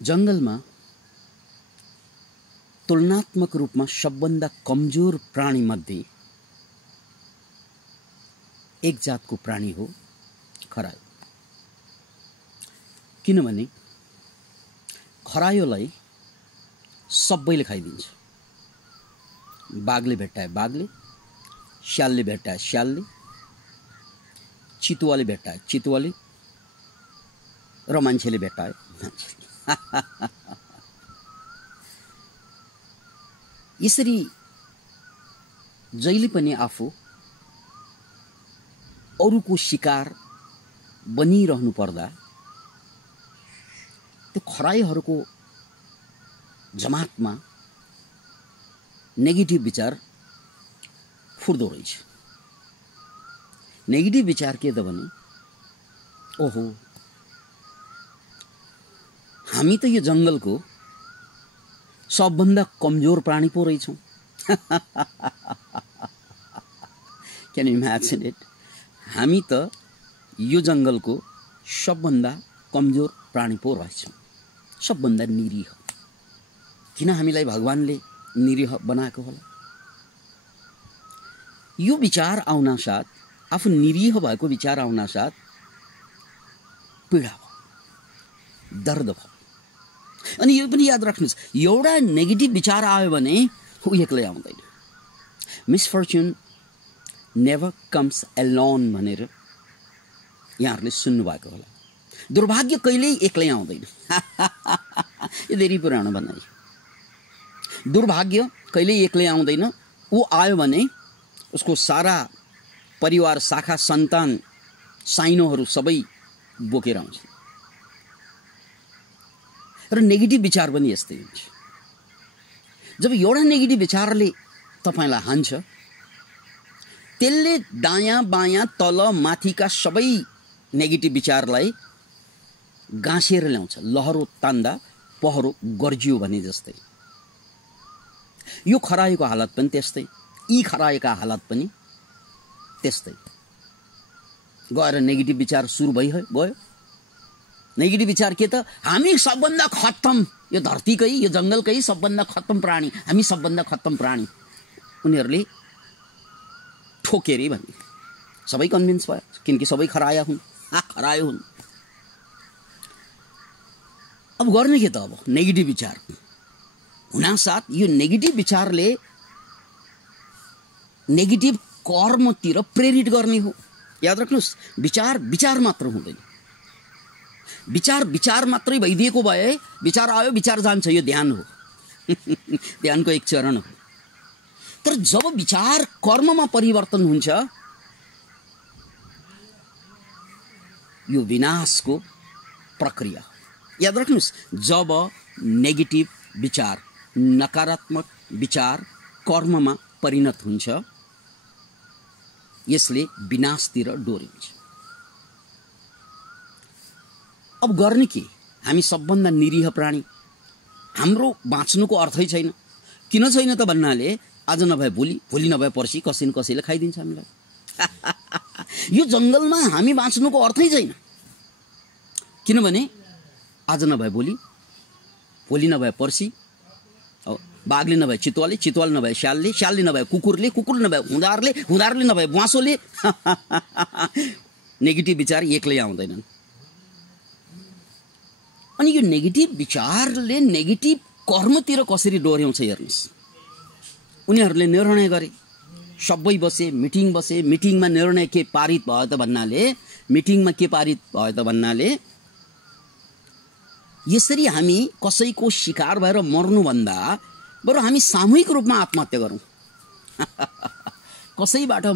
जंगलमा तुलनात्मक रूपमा सबभन्दा कमजोर प्राणी मध्ये एक जातको प्राणी हो खरायो। किनभने खरायोलाई सबैले खाइदिन्छ। बाघले भेट्टाए बाघले, स्यालले भेट्टाए स्यालले, चितुवाले भेट्टाए चितुवाले र मान्छेले भेट्टाए मान्छेले। यसरी जहिले पनि आफू अरूको शिकार बनिरहनु पर्दा त्यो खरायोहरूको जमातमा नेगेटिभ विचार फुर्दो रहेछ। नेगेटिभ विचार के त भने, ओहो हामी त यो जंगलको सबभन्दा कमजोर प्राणी पो रहेछौं। Can you imagine it? हामी त यो जंगलको सबभन्दा कमजोर प्राणी पो रहेछौं, सबभन्दा निरीह। किन हामीलाई भगवानले निरीह बनाएको होला? यो विचार आउन साथ, आफू निरीह भएको विचार आउन साथ पीडा भयो, दर्द भयो। अनि यो पनि याद राख्नुस्, एउटा नेगेटिभ विचार आयो भने ऊ एक्लै आउँदैन। मिसफर्च्युन नेभर कम्स एलोन भनेर यहाँहरूले सुन्नु भएको होला। दुर्भाग्य कहिल्यै एक्लै आउँदैन। यो धेरै पुरानो भनाइ। दुर्भाग्य कहिल्यै एक्लै आउँदैन। ऊ आयो भने उसको सारा परिवार, शाखा, सन्तान, साइनोहरू सबै बोकेर आउँछ। र नेगेटिभ विचार पनि यस्तै हुन्छ। जब एउटा नेगेटिभ विचारले तपाईलाई हान्छ, त्यसले दायाँ बायाँ तल माथिका सबै नेगेटिभ विचारलाई गाँसेर ल्याउँछ। लहरो तान्दा पहरो गर्जियो भने जस्तै। यो खरायोको हालत पनि त्यस्तै, यी खरायोका हालत पनि त्यस्तै। गएर नेगेटिभ विचार सुरु गयो। नेगेटिभ विचार के त, हामी सबभन्दा खत्तम, यो धरतीकै, यो जंगलकै सबभन्दा खत्तम प्राणी, हामी सबभन्दा खत्तम प्राणी। उनीहरूले ठोकेरै भने सबै कन्भिन्स भयो, किनकि सबै खरायो हुन्। अब गर्ने के त? अब नेगेटिभ विचार हुनासाथ यो नेगेटिभ विचारले नेगेटिभ कर्मतिर प्रेरित गर्ने हो। याद राख्नुस्, विचार मात्र हुँदैन। विचार मात्रै भइदिएको भए, विचार आयो विचार जान्छ, यो ध्यान हो। ध्यानको एक चरण हो। तर जब विचार कर्ममा परिवर्तन हुन्छ, यो विनाशको प्रक्रिया। याद राख्नुस्, जब नेगेटिभ विचार, नकारात्मक विचार कर्ममा परिणत हुन्छ, यसले विनाशतिर डोर्याउँछ। अब गर्ने के? हामी सबभन्दा निरीह प्राणी, हाम्रो बाँच्नुको अर्थै छैन। किन छैन त भन्नाले, आज नभए भोलि, भोलि नभए पर्सि कसै न कसैले खाइदिन्छ हामीलाई। यो जंगलमा हामी बाँच्नुको अर्थै छैन। किनभने आज नभए भोलि, भोलि नभए पर्सि, बाघले नभए चितुवाले, चितुवाले नभए स्यालले, स्यालले नभए कुकुरले, कुकुर नभए हुँदारले, हुँदारले नभए ब्वाँसोले। नेगेटिभ विचार एक्लै आउँदैनन्। अनि यो नेगेटिभ विचारले नेगेटिभ कर्मतिर कसरी डोर्याउँछ हेर्नुस्। उनीहरूले निर्णय गरे, सबै बसे, मिटिङमा निर्णय के पारित भयो त भन्नाले, यसरी हामी कसैको शिकार भएर मर्नुभन्दा बरु हामी सामूहिक रूपमा आत्महत्या गरौँ। कसैबाट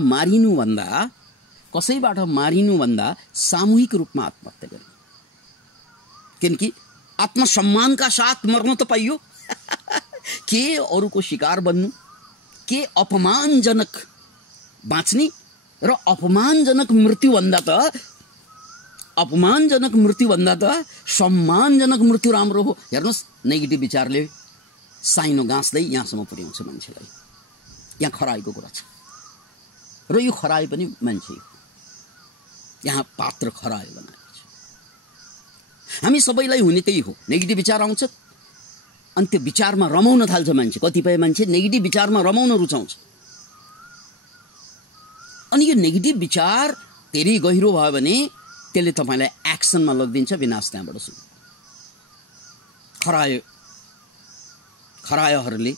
मारिनुभन्दा सामूहिक रूपमा आत्महत्या गरौँ। किनकि आत्मसम्मानका साथ मर्न त पाइयो। के अरूको शिकार बन्नु, के अपमानजनक बाँच्ने र अपमानजनक मृत्युभन्दा त सम्मानजनक मृत्यु राम्रो हो। हेर्नुहोस्, नेगेटिभ विचारले साइनो गाँस्दै यहाँसम्म पुर्याउँछ मान्छेलाई। यहाँ खरायोको कुरा छ। र यो खरायो पनि मान्छे हो। यहाँ पात्र खरायो बनाएको छ। हामी सबैलाई हुने त्यही हो, नेगेटिभ विचार आउँछ अनि त्यो विचारमा रमाउन थाल्छ मान्छे। कतिपय मान्छे नेगेटिभ विचारमा रमाउन रुचाउँछ अनि यो नेगेटिभ विचार धेरै गहिरो भयो भने त्यसले तपाईलाई एक्सनमा लगिदिन्छ, विनाश त्यहाँबाट सुरु। खरायोहरूले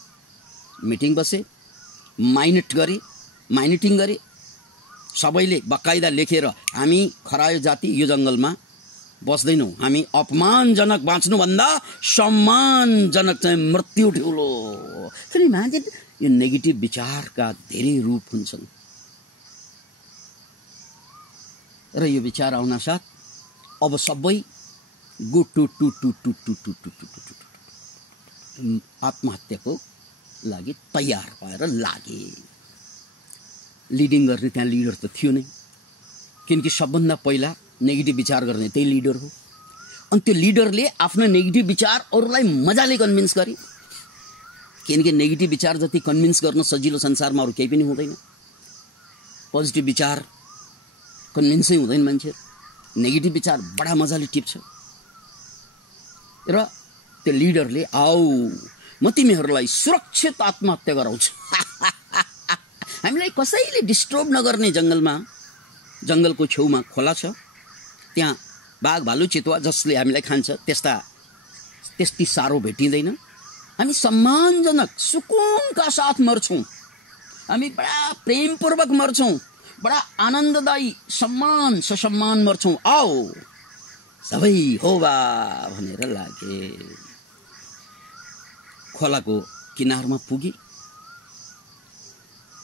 मिटिङ बसे, माइनिटिङ गरे, सबैले बकाइदा लेखेर हामी खरायो जाति यो जङ्गलमा बस्दैनौँ, हामी अपमानजनक बाँच्नुभन्दा सम्मानजनक चाहिँ मृत्यु ठुलो। किन इमेजिन, यो नेगेटिभ विचारका धेरै रूप हुन्छन् र यो विचार आउन साथ अब सबै आत्महत्याको लागि तयार भएर लागे। लिडिङ गर्ने त्यहाँ लिडर त थियो नै, किनकि सबभन्दा पहिला नेगेटिभ विचार गर्ने त्यही लिडर हो। अनि त्यो लिडरले आफ्नो नेगेटिभ विचार अरूलाई मजाले कन्भिन्स गरे, किनकि नेगेटिभ विचार जति कन्भिन्स गर्न सजिलो संसारमा अरू केही पनि हुँदैन। पोजिटिभ विचार कन्भिन्सै हुँदैन मान्छे, नेगेटिभ विचार बडा मजाले टिप्छ। र त्यो लिडरले आऊ म तिमीहरूलाई सुरक्षित आत्महत्या गराउँछु, हामीलाई कसैले डिस्टर्ब नगर्ने जङ्गलको छेउमा खोला छ, त्यहाँ बाघ भालु चितुवा जसले हामीलाई खान्छ त्यति साह्रो भेटिँदैन, हामी सम्मानजनक सुकुनका साथ मर्छौँ, हामी बडा प्रेमपूर्वक मर्छौँ, बडा आनन्ददायी ससम्मान मर्छौँ, आओ सबै होबा भनेर लागे। खोलाको किनारमा पुगे,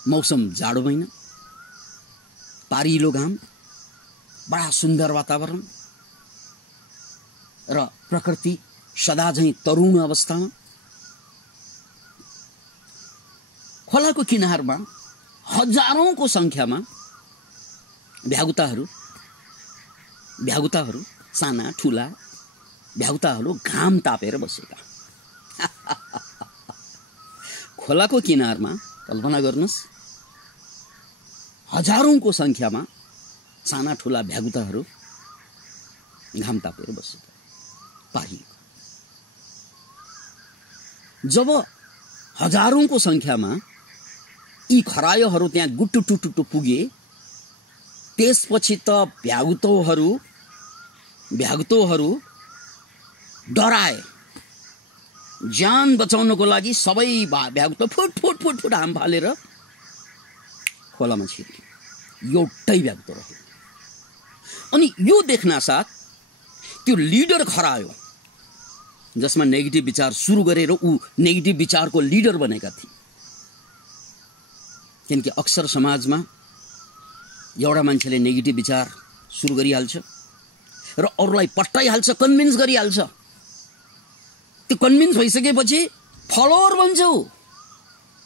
मौसम जाडो महिना, पारिलो घाम, बडा सुन्दर वातावरण र प्रकृति सदा झैं तरुण अवस्थामा। खोलाको किनारमा हजारौंको संख्यामा भ्यागुताहरू साना ठुला भ्यागुताहरू घाम तापेर बसेका। खोलाको किनारमा कल्पना गर्नुस्, हजारौंको संख्यामा साना ठुला भ्यागुताहरू घाम तापेर बसेका पारिएको। जब हजारौंको संख्यामा यी खरायोहरू त्यहाँ गुट्टुटुटुटु पुगे, त्यसपछि त भ्यागुतोहरू डराए। ज्यान बचाउनको लागि सबै भ्यागुतो फुट हाम फालेर खोलामा छिरे। एउटै भ्यागुतो रह्यो। अनि यो देख्न साथ त्यो लिडर खरायो जसमा नेगेटिभ विचार सुरु गरेर ऊ नेगेटिभ विचारको लिडर बनेका थिए। किनकि अक्सर समाजमा एउटा मान्छेले नेगेटिभ विचार सुरु गरिहाल्छ र अरूलाई पट्टाइहाल्छ, कन्भिन्स गरिहाल्छ। त्यो कन्भिन्स भइसकेपछि फलोवर बन्छ।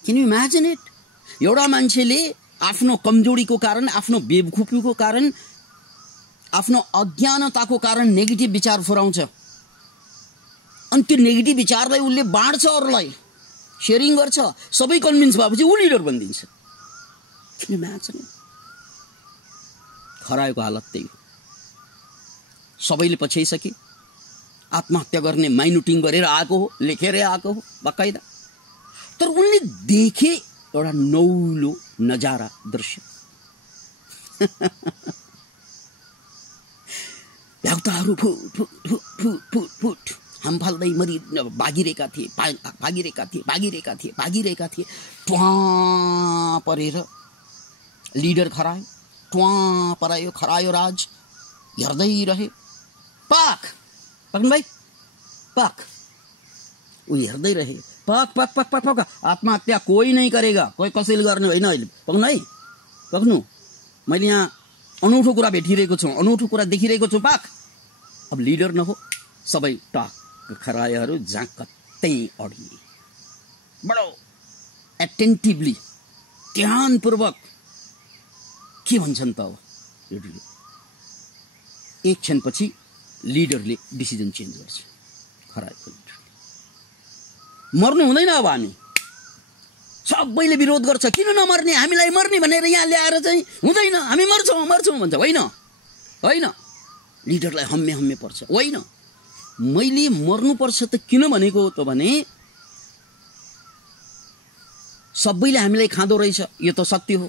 Can you imagine it? एउटा मान्छेले आफ्नो कमजोरीको कारण, आफ्नो बेवकुफीको कारण, आफ्नो अज्ञानताको कारण नेगेटिभ विचार फुराउँछ अनि त्यो नेगेटिभ विचारलाई उसले बाँड्छ, अरूलाई शेयरिङ गर्छ, सबै कन्भिन्स भएपछि ऊ लिडर बनिदिन्छ। Can you imagine? खरायोको हालत त्यही हो। सबैले पछ्याइसके, आत्महत्या गर्ने माइनिटिङ गरेर आएको हो, लेखेर आएको हो बकाइदा। तर उनले देखे एउटा नौलो नजारा, दृश्य। भ्यागुताहरू फुट हाम फाल्दै भागिरहेका थिए। ट्वाँ परेर लिडर खरायो, ट्वाँ परायो खरायो राज। हेर्दै रहे, पाक भाइ पाक। ऊ हेर्दै रहे, पाक आत्महत्या कोही नहीं करेगा, कोही कसैले गर्ने होइन। अहिले पक्नु मैले यहाँ अनौठो कुरा भेटिरहेको छु, अनौठो कुरा देखिरहेको छु। पाक अब लिडर नहो, सबै टाक खरायोहरू जहाँ कतै अडिए। बडो एटेन्टिभली, ध्यानपूर्वक के भन्छन् त। अब एक क्षणपछि लिडरले डिसिजन चेन्ज गर्छ। खरायोको लिडरले मर्नु हुँदैन, अब हामी सबैले विरोध गर्छ, किन नमर्ने, हामीलाई मर्ने भनेर यहाँ ल्याएर चाहिँ हुँदैन, हामी मर्छौँ भन्छ। होइन लिडरलाई हम्मे पर्छ। होइन मैले मर्नुपर्छ त किन भनेको हो त भने सबैले हामीलाई खाँदो रहेछ, यो त सत्य हो।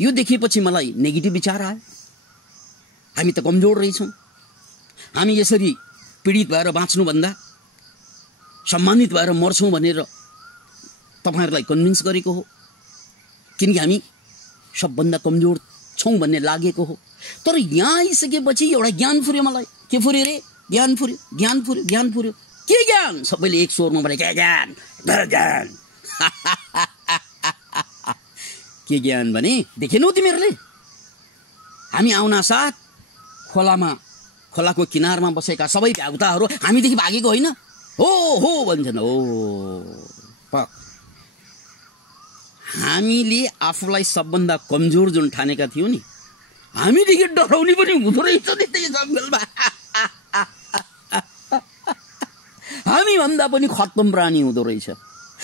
यो देखेपछि मलाई नेगेटिभ विचार आयो, हामी त कमजोर रहेछौँ, हामी यसरी पीडित भएर बाँच्नुभन्दा सम्मानित भएर मर्छौँ भनेर तपाईहरुलाई कन्भिन्स गरेको हो, किनकि हामी सबभन्दा कमजोर छौँ भन्ने लागेको हो। तर यहाँ आइसकेपछि एउटा ज्ञान फुर्यो मलाई। के फुर्यो रे? ज्ञान फुर्यो, ज्ञान फुर्यो, ज्ञान फुर्यो। के ज्ञान? सबैले एक स्वरमा भने के ज्ञान? ज्ञान। के ज्ञान भने देखेनौ तिमीहरूले? हामी आउना साथ खोलाको किनारमा बसेका सबै भ्याउताहरू हामीदेखि भागेको होइन हो भन्छन्। हो हामीले आफूलाई सबभन्दा कमजोर जुन ठानेका थियौँ नि, हामीदेखि डराउने पनि हुँदो रहेछ नि त्यही जङ्गलमा। हामी भन्दा पनि खत्तम प्राणी हुँदो रहेछ,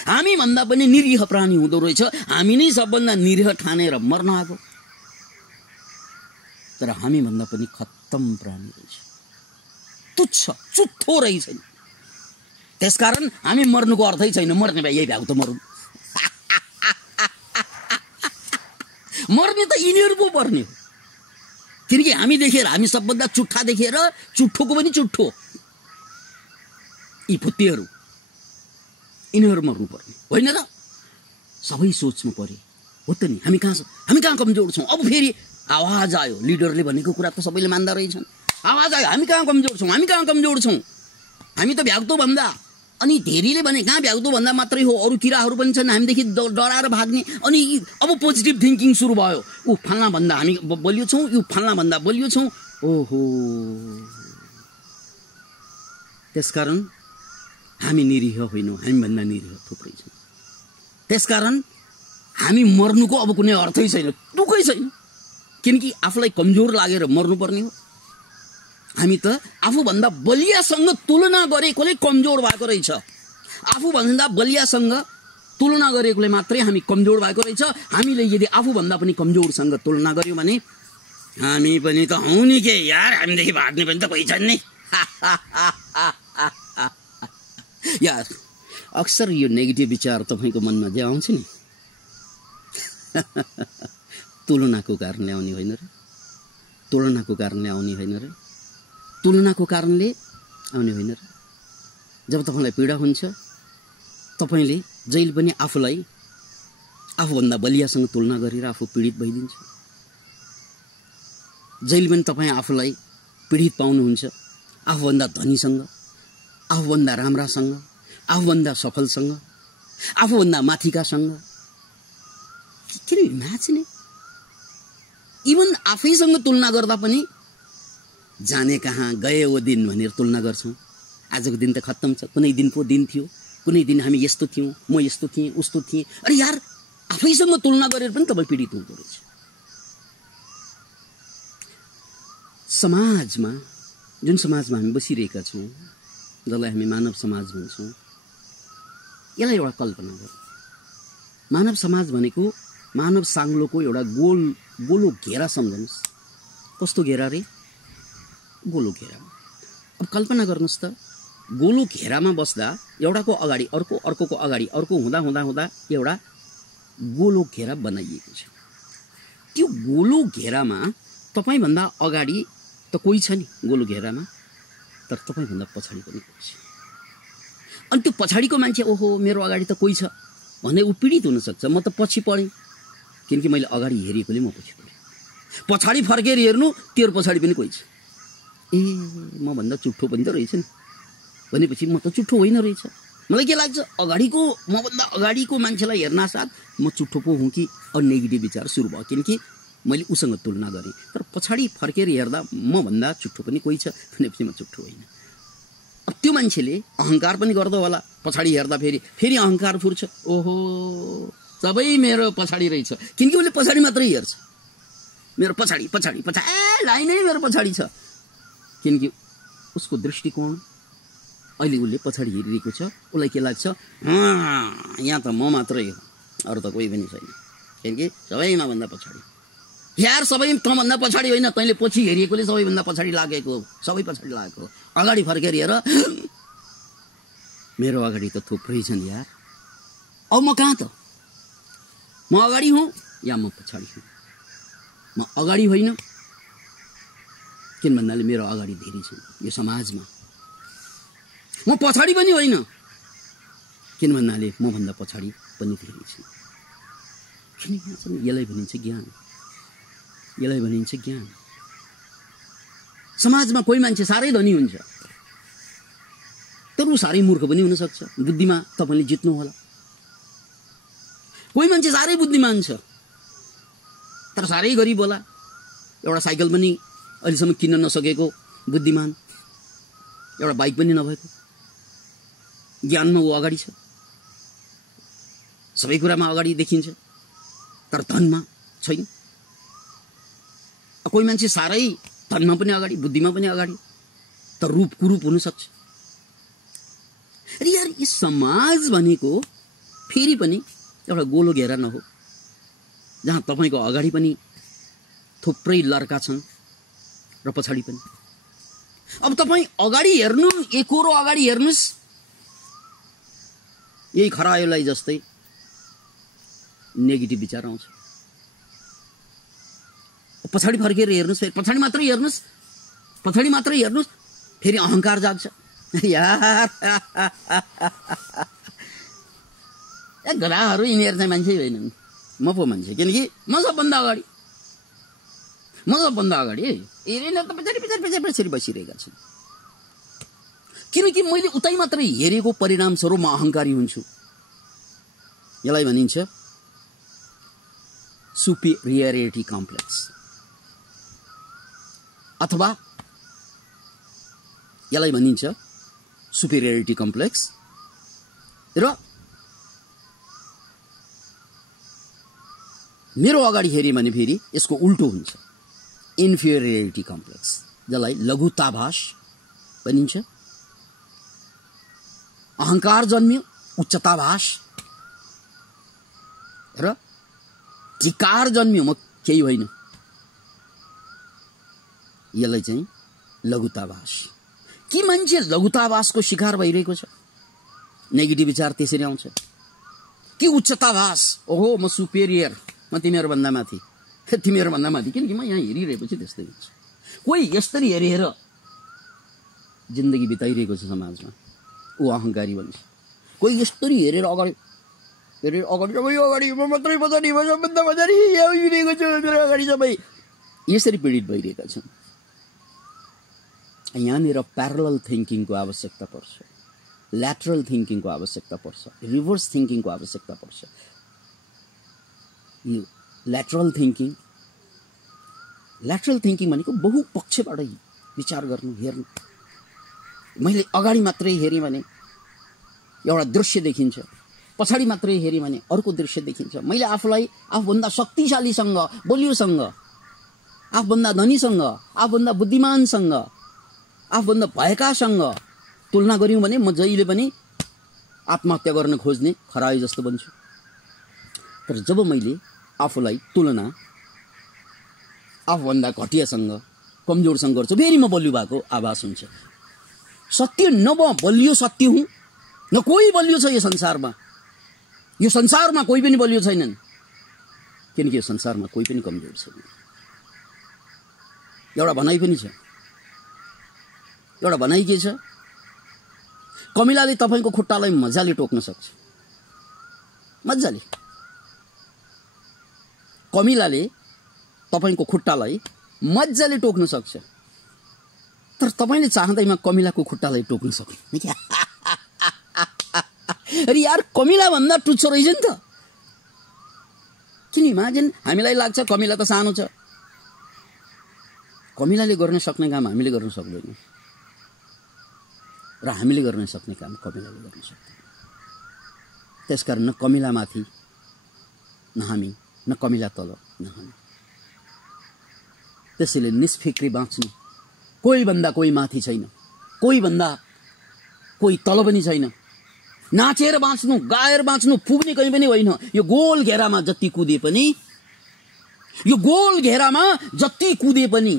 हामी भन्दा पनि निरीह प्राणी हुँदो रहेछ। हामी नै सबभन्दा निरीह ठानेर मर्न आएको, तर हामी भन्दा पनि खत्तम प्राणी रहेछ, तुच्छ चुत्थो रहेछ। त्यसकारण हामी मर्नुको अर्थै छैन। मर्ने भए यही भ्याउ त मरौँ। मर्ने त यिनीहरू पो पर्ने हो, किनकि हामी देखेर, हामी सबभन्दा चुट्ठा देखेर चुट्ठोको पनि चुट्ठो यी फुत्तीहरू, यिनीहरू मर्नु पर्ने होइन र? सबै सोच्नु पर्यो। हो त नि, हामी कहाँ कमजोर छौँ? अब फेरि आवाज आयो, लिडरले भनेको कुरा त सबैले मान्दा रहेछन्। आवाज आयो, हामी कहाँ कमजोर छौँ, हामी कहाँ कमजोर छौँ, हामी त भ्याग्दो भन्दा। अनि धेरैले भने कहाँ भ्याग्दो भन्दा मात्रै हो, अरू किराहरू पनि छन् हामीदेखि डराएर भाग्ने। अनि अब पोजिटिभ थिङ्किङ सुरु भयो। ऊ फल्ना भन्दा हामी बलियो छौँ, यो फल्ना भन्दा बलियो छौँ। ओहो, त्यसकारण हामी निरीह होइनौँ, हामी भन्दा निरीह थुप्रै छौँ। त्यसकारण हामी मर्नुको अब कुनै अर्थै छैन, तुकै छैन, किनकि आफूलाई कमजोर लागेर मर्नुपर्ने हो। हामी त आफूभन्दा बलियासँग तुलना गरेकोले कमजोर भएको रहेछ। आफूभन्दा बलियासँग तुलना गरेकोले मात्रै हामी कमजोर भएको रहेछ। हामीले यदि आफूभन्दा पनि कमजोरसँग तुलना गर्यौँ भने हामी पनि त हौँ नि के यार, हामीदेखि भाग्ने पनि त कोही छन् नि। यार, अक्सर यो नेगेटिभ विचार तपाईँको मनमा जे आउँछ नि, तुलनाको कारणले आउने होइन र? तुलनाको कारणले आउने होइन र? तुलनाको कारणले आउने होइन र? जब तपाईँलाई पीडा हुन्छ, तपाईँले जहिले पनि आफूलाई आफूभन्दा बलियासँग तुलना गरेर आफू पीडित भइदिन्छ। जहिले पनि तपाईँ आफूलाई पीडित पाउनुहुन्छ आफूभन्दा धनीसँग, आफूभन्दा राम्रासँग, आफूभन्दा सफलसँग, आफूभन्दा माथिकासँग। किन नाच्ने? इभन आफैसँग तुलना गर्दा पनि जाने कहाँ गए वो दिन भनेर तुलना गर्छौँ। आजको दिन त खत्तम छ, कुनै दिन पो दिन थियो, कुनै दिन हामी यस्तो थियौँ, म यस्तो थिएँ, उस्तो थिएँ। अरे यार, आफैसँग तुलना गरेर पनि तपाईँ पीडित हुँदो रहेछ। समाजमा, जुन समाजमा हामी बसिरहेका छौँ, जसलाई हामी मानव समाज भन्छौँ, यसलाई एउटा कल्पना गरौँ। मानव समाज भनेको मानव साङ्लोको एउटा गोलो घेरा सम्झनुहोस्। कस्तो घेरा रे? गोलो घेरा। अब कल्पना गर्नुहोस् त, गोलो घेरामा बस्दा एउटाको अगाडि अर्को, अर्कोको अगाडि अर्को हुँदा हुँदा हुँदा एउटा गोलो घेरा बनाइएको छ। त्यो गोलो घेरामा तपाईँभन्दा अगाडि त कोही छ नि गोलो घेरामा, तर तपाईँभन्दा पछाडि पनि कोही छ। अनि त्यो पछाडिको मान्छे, ओहो मेरो अगाडि त कोही छ भन्दै ऊ पीडित हुनसक्छ। म त पछि पढेँ, किनकि मैले अगाडि हेरेकोले म पछि पढेँ। पछाडि फर्केर हेर्नु, तेरो पछाडि पनि कोही छ। ए, म भन्दा चुट्ठो पनि त रहेछ नि भनेपछि म त चुट्ठो होइन रहेछ। मलाई के लाग्छ, मभन्दा अगाडिको मान्छेलाई हेर्न साथ म चुट्ठो पो हुँ कि? और नेगेटिभ विचार सुरु भयो, किनकि मैले उसँग तुलना गरेँ। तर पछाडि फर्केर हेर्दा मभन्दा चुट्ठो पनि कोही छ भनेपछि म चुट्ठो होइन। अब त्यो मान्छेले अहङ्कार पनि गर्दो होला, पछाडि हेर्दा फेरि अहङ्कार फुर्छ। ओहो, सबै मेरो पछाडि रहेछ, किनकि उसले पछाडि मात्रै हेर्छ। मेरो पछाडि लाइनै मेरो पछाडि छ, किनकि उसको दृष्टिकोण अहिले उसले पछाडि हेरिरहेको छ। उसलाई के लाग्छ, यहाँ त म मात्रै हो, अरू त कोही पनि छैन, किनकि सबैमा भन्दा पछाडि। यार सबै तँभन्दा पछाडि होइन, तैँले पछि हेरिएकोले सबैभन्दा पछाडि लागेको, सबै पछाडि लागेको। अगाडि फर्केर हेर, मेरो अगाडि त थुप्रै छन् यार। अब म कहाँ त? म अगाडि हुँ या म पछाडि हुँ? म अगाडि होइन, किन भन्नाले मेरो अगाडि धेरै छन् यो समाजमा। म पछाडि पनि होइन, किन भन्नाले मभन्दा पछाडि पनि धेरै छन्। यसलाई भनिन्छ ज्ञान, यसलाई भनिन्छ ज्ञान। समाजमा कोही मान्छे साह्रै धनी हुन्छ, तर ऊ साह्रै मूर्ख पनि हुनसक्छ। बुद्धिमा तपाईँले जित्नु होला। कोही मान्छे साह्रै बुद्धिमान छ, तर साह्रै गरिब होला। एउटा साइकल पनि अहिलेसम्म किन्न नसकेको बुद्धिमान, एउटा बाइक पनि नभएको। ज्ञानमा ऊ अगाडि छ, सबै कुरामा अगाडि देखिन्छ, तर धनमा छैन। कोही मान्छे साह्रै धनमा पनि अगाडि, बुद्धिमा पनि अगाडि, तर रूप कुरूप हुन सक्छ। अरे यार, यो समाज भनेको फेरि पनि एउटा गोलो घेरा न हो, जहाँ तपाईँको अगाडि पनि थुप्रै लड्का छन् र पछाडि पनि। अब तपाईँ अगाडि हेर्नु, एकोरो अगाडि हेर्नुहोस्, यही खरायोलाई जस्तै नेगेटिभ विचार आउँछ। पछाडि फर्केर हेर्नुहोस्, फेरि पछाडि मात्रै हेर्नुहोस्, पछाडि मात्रै हेर्नुहोस्, फेरि अहङ्कार जाग्छ। यार गधाहरू यिनीहरू चाहिँ मान्छे होइनन्, म पो मान्छे, किनकि म सबभन्दा अगाडि, म सबभन्दा अगाडि। हेरेन त पछाडि पछाडि पछाडि पछाडि बसिरहेका छन्, किनकि मैले उतै मात्रै हेरेको परिणामस्वरूप म अहङ्कारी हुन्छु। यसलाई भनिन्छ सुपिरियरिटी कम्प्लेक्स, अथवा यसलाई भनिन्छ सुपिरियरिटी कम्प्लेक्स। र मेरो अगाडि हेऱ्यो भने फेरि यसको उल्टो हुन्छ, इन्फिरियरिटी कम्प्लेक्स, जसलाई लघुताभास भनिन्छ। अहङ्कार जन्मियो, उच्चताभास, र धिक्कार जन्मियो, म केही होइन, यसलाई चाहिँ लघुताभास। के मान्छे लघुताभासको शिकार भइरहेको छ? नेगेटिभ विचार त्यसरी आउँछ। कि उच्चताभास, ओहो म सुपेरियर, म तिमीहरू भन्दा माथि, तिमीहरू भन्दा माथि, किनकि म यहाँ हेरिरहेपछि त्यस्तै हुन्छ। कोही यसरी हेरेर जिन्दगी बिताइरहेको छ समाजमा, ऊ अहङ्कारी भन्छ। कोही यसरी हेरेर अगाडि सबै अगाडि, म मात्रै पछाडि, म सबभन्दा पछाडि हिँडेको छु, मेरो अगाडि सबै, यसरी पीडित भइरहेका छन्। यहाँनिर प्यारलल थिङ्किङको आवश्यकता पर्छ, ल्याटरल थिङ्किङको आवश्यकता पर्छ, रिभर्स थिङ्किङको आवश्यकता पर्छ। यो ल्याटरल थिङ्किङ भनेको बहुपक्षबाट विचार गर्नु, हेर्नु। मैले अगाडि मात्रै हेरेँ भने एउटा दृश्य देखिन्छ, पछाडि मात्रै हेरेँ भने अर्को दृश्य देखिन्छ। मैले आफूलाई आफूभन्दा शक्तिशालीसँग, बलियोसँग, आफूभन्दा धनीसँग, आफूभन्दा बुद्धिमानसँग, आफूभन्दा भएकासँग तुलना गऱ्यौँ भने म जहिले पनि आत्महत्या गर्न खोज्ने खरायो जस्तो बन्छु। तर जब मैले आफूलाई तुलना आफूभन्दा घटियासँग, कमजोरसँग गर्छु, फेरि म बलियो भएको आभास हुन्छ। सत्य न म बलियो सत्य हुँ, न कोही बलियो छ यो संसारमा। यो संसारमा कोही पनि बलियो छैनन्, किनकि यो संसारमा कोही पनि कमजोर छैन। एउटा भनाइ पनि छ, एउटा भनाइ के छ? कमिलाले तपाईको खुट्टालाई मजाले टोक्न सक्छ, मजाले। कमिलाले तपाईको खुट्टालाई मजाले टोक्न सक्छ, तर तपाईले चाहँदैमा कमिलाको खुट्टालाई टोक्न सक्नु क्या? अरे यार, कमिला भन्दा टुच्चो रहेछ नि त। किन इमेजिन, हामीलाई लाग्छ कमिला त सानो छ, कमिलाले गर्न सक्ने काम हामीले गर्न सक्दैनौँ, र हामीले गर्न सक्ने काम कमिलाले गर्न सक्दैन। त्यसकारण न कमिला माथि न हामी, न कमिला तल न हामी। त्यसैले निष्फिक्री बाँच्नु, कोही भन्दा कोही माथि छैन, कोही भन्दा कोही तल पनि छैन। नाचेर बाँच्नु, गाएर बाँच्नु, पुग्ने कहीँ पनि होइन। यो गोल घेरामा जति कुदे पनि यो गोल घेरामा जति कुदे पनि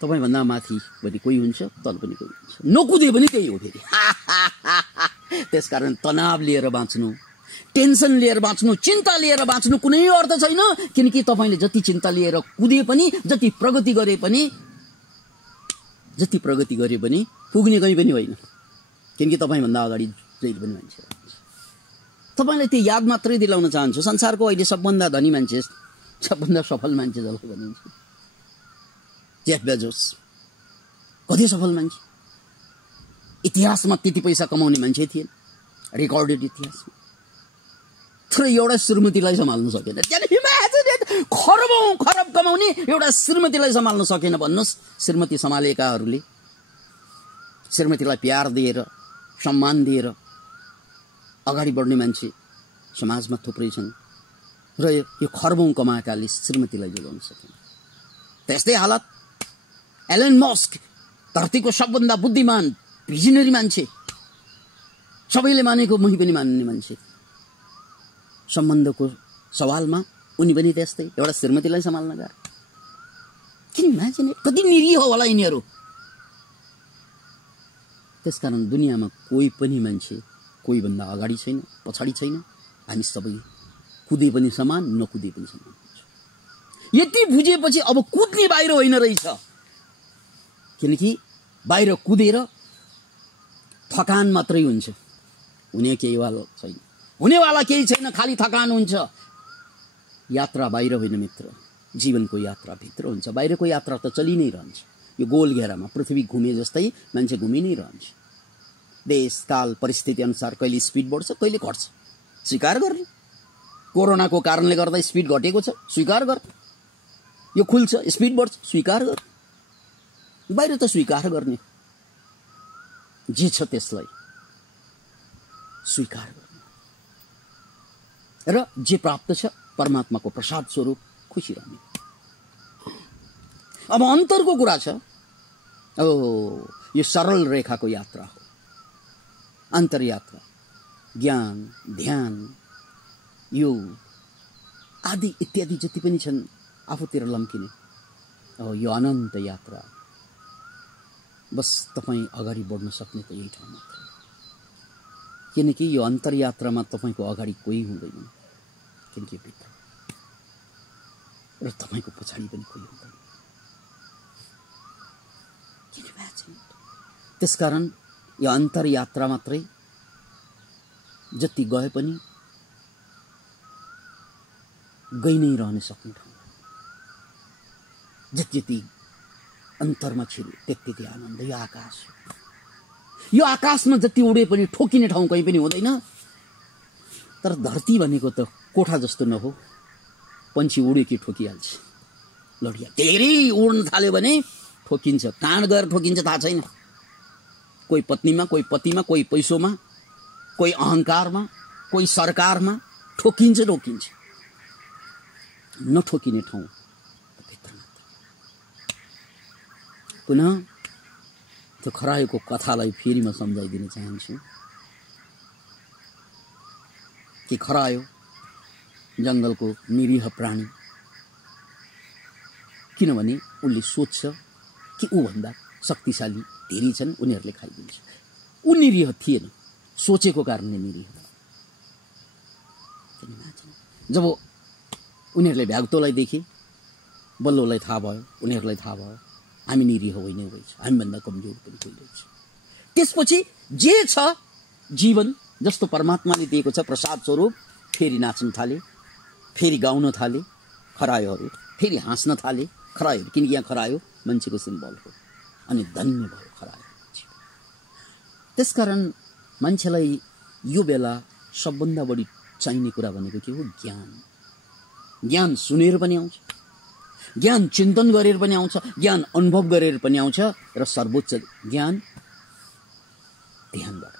तपाईभन्दा माथि पनि कोही हुन्छ, तल पनि कोही हुन्छ, नकुदे पनि त्यही हो फेरि। त्यसकारण तनाव लिएर बाँच्नु, टेन्सन लिएर बाँच्नु, चिन्ता लिएर बाँच्नु कुनै अर्थ छैन। किनकि तपाईले जति चिन्ता लिएर कुदे पनि, जति प्रगति गरे पनि पुग्ने कहीँ पनि होइन। किनकि तपाईभन्दा अगाडि जहिले पनि मान्छे हुनुहुन्छ। तपाईलाई त्यो याद मात्रै दिलाउन चाहन्छु, संसारको अहिले सबभन्दा धनी मान्छे, सबभन्दा सफल मान्छे जसलाई भनिन्छ जेफ बेजोस, कति सफल मान्छे। इतिहासमा त्यति पैसा कमाउने मान्छे थिएन, रेकर्डेड इतिहासमा। तर एउटा श्रीमतीलाई सम्हाल्न सकेन। खरबौं खरब कमाउने एउटा श्रीमतीलाई सम्हाल्न सकेन भन्नुहोस्। श्रीमती सम्हालेकाहरूले, श्रीमतीलाई प्यार दिएर, सम्मान दिएर अगाडि बढ्ने मान्छे समाजमा थुप्रै छन् र यो खरबौं कमाएकाले श्रीमतीलाई जोगाउन सकेन। त्यस्तै हालत एलन मस्क, धरतीको सबभन्दा बुद्धिमान भिजनरी मान्छे, सबैले मानेको मै पनि मान्ने मान्छे, सम्बन्धको सवालमा उनी पनि त्यस्तै एउटा श्रीमतीलाई सम्हाल्न गए। किन मान्छे कति निरीह होला यिनीहरू। त्यसकारण दुनियाँमा कोही पनि मान्छे कोही भन्दा अगाडि छैन, पछाडि छैन। हामी सबै कुदे पनि समान, नकुदे पनि समान। यति बुझेपछि अब कुद्ने बाहिर होइन रहेछ। किनकि बाहिर कुदेर थकान मात्रै हुन्छ, हुने केहीवाला छैन, हुनेवाला केही छैन, खाली थकान हुन्छ। यात्रा बाहिर होइन मित्र, जीवनको यात्रा भित्र हुन्छ। बाहिरको यात्रा त चलि नै रहन्छ। यो गोल घेरामा पृथ्वी घुमे जस्तै मान्छे घुमि नै रहन्छ। देश काल परिस्थिति अनुसार कहिले स्पिड बढ्छ, कहिले घट्छ, स्वीकार गर्ने। कोरोनाको कारणले गर्दा स्पिड घटेको छ, स्वीकार गर। यो खुल्छ, स्पिड बढ्छ, स्वीकार गर। बाहिर त स्वीकार गर्ने, जे छ त्यसलाई स्वीकार गर्ने र जे प्राप्त छ परमात्माको प्रसाद स्वरूप खुसी रहने। अब अन्तरको कुरा छ। यो सरल रेखाको यात्रा हो, अन्तरयात्रा। ज्ञान, ध्यान, योग आदि इत्यादि जति पनि छन् आफूतिर लम्किने यो अनन्त यात्रा। बस तपाईं अगाडि बढ्न सक्ने त यही ठाउँ मात्र। किनकि यो अन्तरयात्रामा तपाईको अगाडि कोही हुँदैन, किनकि भित्र र तपाईको पछाडि पनि कोही हुँदैन। त्यसकारण यो अन्तरयात्रा मात्रै, जति गए पनि गइ नै रहन सक्ने ठाउँ। जति अन्तरमा छिर्यो त्यति आनन्द। यो आकाश हो। यो आकाशमा जति उडे पनि ठोकिने ठाउँ कहीँ पनि हुँदैन। तर धरती भनेको त कोठा जस्तो नहो, पन्छी उड्यो कि ठोकिहाल्छ। लडिया धेरै उड्न थाल्यो भने ठोकिन्छ। काँड गएर ठोकिन्छ थाहा छैन। कोही पत्नीमा, कोही पतिमा, कोही पैसोमा, कोही अहंकारमा, कोही सरकारमा ठोकिन्छ। नठोकिने ठाउँ भित्र मात्र। पुनः त्यो खरायोको कथालाई फेरि म सम्झाइदिन चाहन्छु कि खरायो जंगलको निरीह प्राणी, किनभने उनले सोच्छ कि ऊ भन्दा शक्तिशाली धेरै छन्, उनीहरूले खाइदिन्छ। ऊ निरीह थिएन, सोचेको कारणले निरीह। जब उनीहरूले भ्यागतोलाई देखे, बल्ल उसलाई थाहा भयो, उनीहरूलाई थाहा भयो हामी निरीह होइन रहेछ, हामीभन्दा कमजोर पनि कोही रहेछ। त्यसपछि जे छ जीवन जस्तो परमात्माले दिएको छ प्रसाद स्वरूप, फेरि नाच्न थाले, फेरि गाउन थाले खरायोहरू, फेरि हाँस्न थाले खरायोहरू। किनकि यहाँ खरायो मान्छेको सिम्बल हो अनि धन्य भयो खरायो। त्यसकारण मान्छेलाई यो बेला सबभन्दा बढी चाहिने कुरा भनेको के हो? ज्ञान। ज्ञान सुनेर पनि आउँछ, ज्ञान चिन्तन गरेर पनि आउँछ, ज्ञान अनुभव गरेर पनि आउँछ र सर्वोच्च ज्ञान ध्यानबाट।